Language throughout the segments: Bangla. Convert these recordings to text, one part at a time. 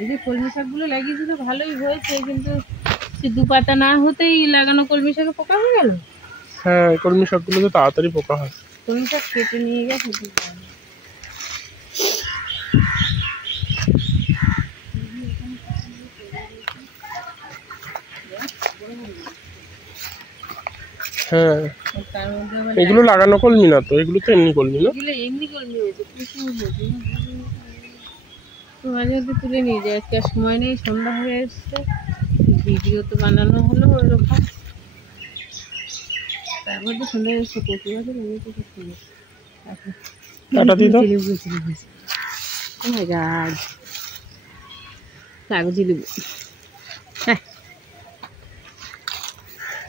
এই যে কলমি শাকগুলো লাগিয়েছিল ভালোই হয়েছে, কিন্তু দু পাতা না হতেই লাগানো কলমি শাকে পোকা হয়ে গেল। হ্যাঁ, কলমি শাকগুলো তো তাড়াতাড়ি পোকা হয়। কলমি শাক কেটে নিয়ে গেছে। হ্যাঁ, এগুলো লাগানো কলমি না তো, এগুলো তো এমনি কলমি না? এমনি কলমি হয়েছে, মাঝে মধ্যে তুলে নিয়ে যায়। আজকে আর সময় নেই, সন্ধ্যা হয়ে এসছে, ভিডিও তো বানানো হলো ওরকম। তার মধ্যে সন্ধ্যা এসছে, কচু গাছে লেগেছে কাগজি লেবু।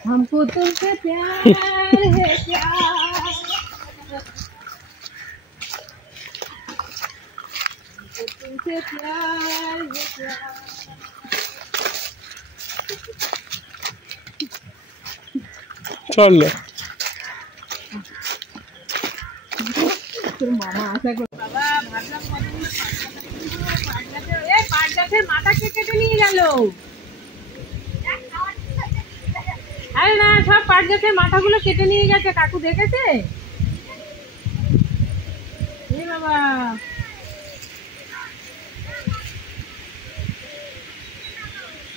हमको तुमसे प्यार है प्यार, हमको तुमसे प्यार है प्यार। चल তোর মামা আশা করে বাবা ভাবলাম কতদিন পাট গাছের মাথা কেটে নিয়ে গেল। আরে না, সব পাট গাছের মাথাগুলো কেটে নিয়ে গেছে, কাকু দেখেছে? বাবা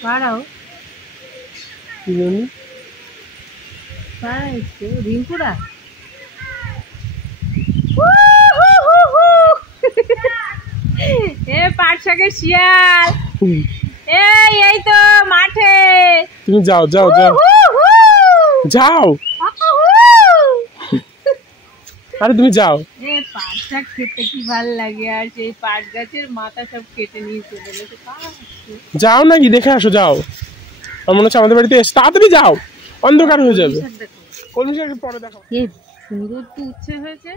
পাড়াও রিঙ্কুরা এ পাট শাকের শিয়াল, এই তো মাঠে। তুমি যাও যাও যাও যাও, আরে তুমি যাও। পাট শাক খেতে কি ভালো লাগে, আর সেই পাট গাছের মাথা সব কেটে নিয়ে চলে গেছে। যাও নাকি দেখে আসো, যাও। আমার মনে হচ্ছে আমাদের বাড়িতে এসে তাড়াতাড়ি যাও, অন্ধকার হয়ে যাবে। কলমি শাক পরে দেখো। সুন্দর তো উচ্ছে হয়েছে।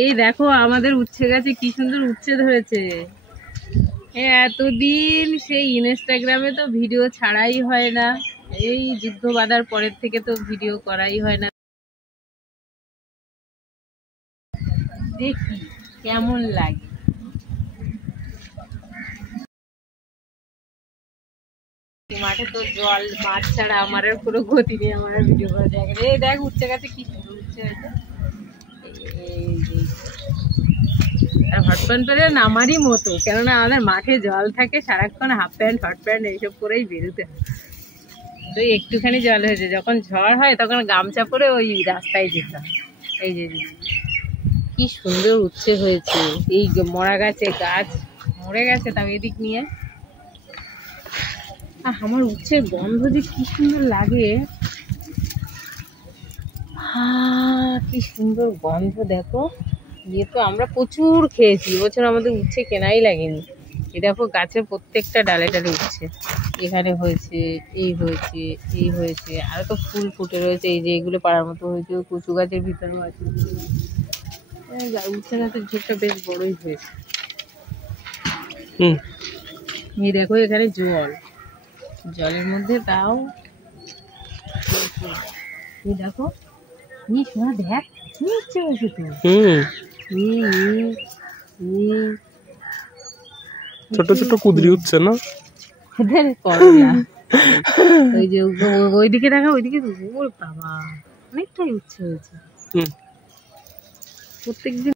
এই দেখো আমাদের উচ্ছে গাছে কি সুন্দর উচ্ছে ধরেছে। এতদিন সেই ইনস্টাগ্রামে তো ভিডিও ছাড়াই হয় না, এই যুদ্ধ বাঁধার পরের থেকে তো ভিডিও করাই হয় না। দেখি কেমন লাগে। মাঠে তো জল, মাছ ছাড়া আমার আর কোনো গতি নেই, আমার ভিডিও করা যায় না। এই দেখ উচ্ছে গাছে কি সুন্দর উচ্ছে হয়েছে। আর হট প্যান্ট পরে নামারই মতো, কেননা আমাদের মাঠে জল থাকে সারাক্ষণ, হাফ প্যান্ট হট প্যান্ট এইসব করেই বেরোতে হয়। তো একটুখানি জল হয়েছে, যখন ঝড় হয় তখন গামছা পরে ওই রাস্তায় যেতাম। এই যে কি সুন্দর উচ্ছে হয়েছে, এই মরা গাছে, গাছ মরে গেছে তাও এদিক নিয়ে। আমার উচ্ছের গন্ধ যে কি সুন্দর লাগে, কি সুন্দর গন্ধ দেখো। ইয়ে তো আমরা প্রচুর খেয়েছি, এবছর আমাদের উচ্ছে কেনাই লাগেনি। এই দেখো গাছের প্রত্যেকটা ডালে ডালে উচ্ছে, এখানে হয়েছে, এই হয়েছে, এই হয়েছে, আরো তো ফুল ফুটে রয়েছে। এই যে এগুলো পাড়ার মতো হয়েছে, কচু গাছের ভিতরেও আছে। উচ্ছে গাছের ঝোপটা বেশ বড়ই হয়েছে। এই দেখো এখানে জল, জলের মধ্যে তাও এই দেখো শোনা, দেখ কি ইচ্ছে হয়েছে তো। ছোট ছোট কুদরি উঠছে না, ওই যে ওইদিকে দেখা, ওইদিকে বাবা অনেকটাই উচ্ছে হয়েছে প্রত্যেকদিন।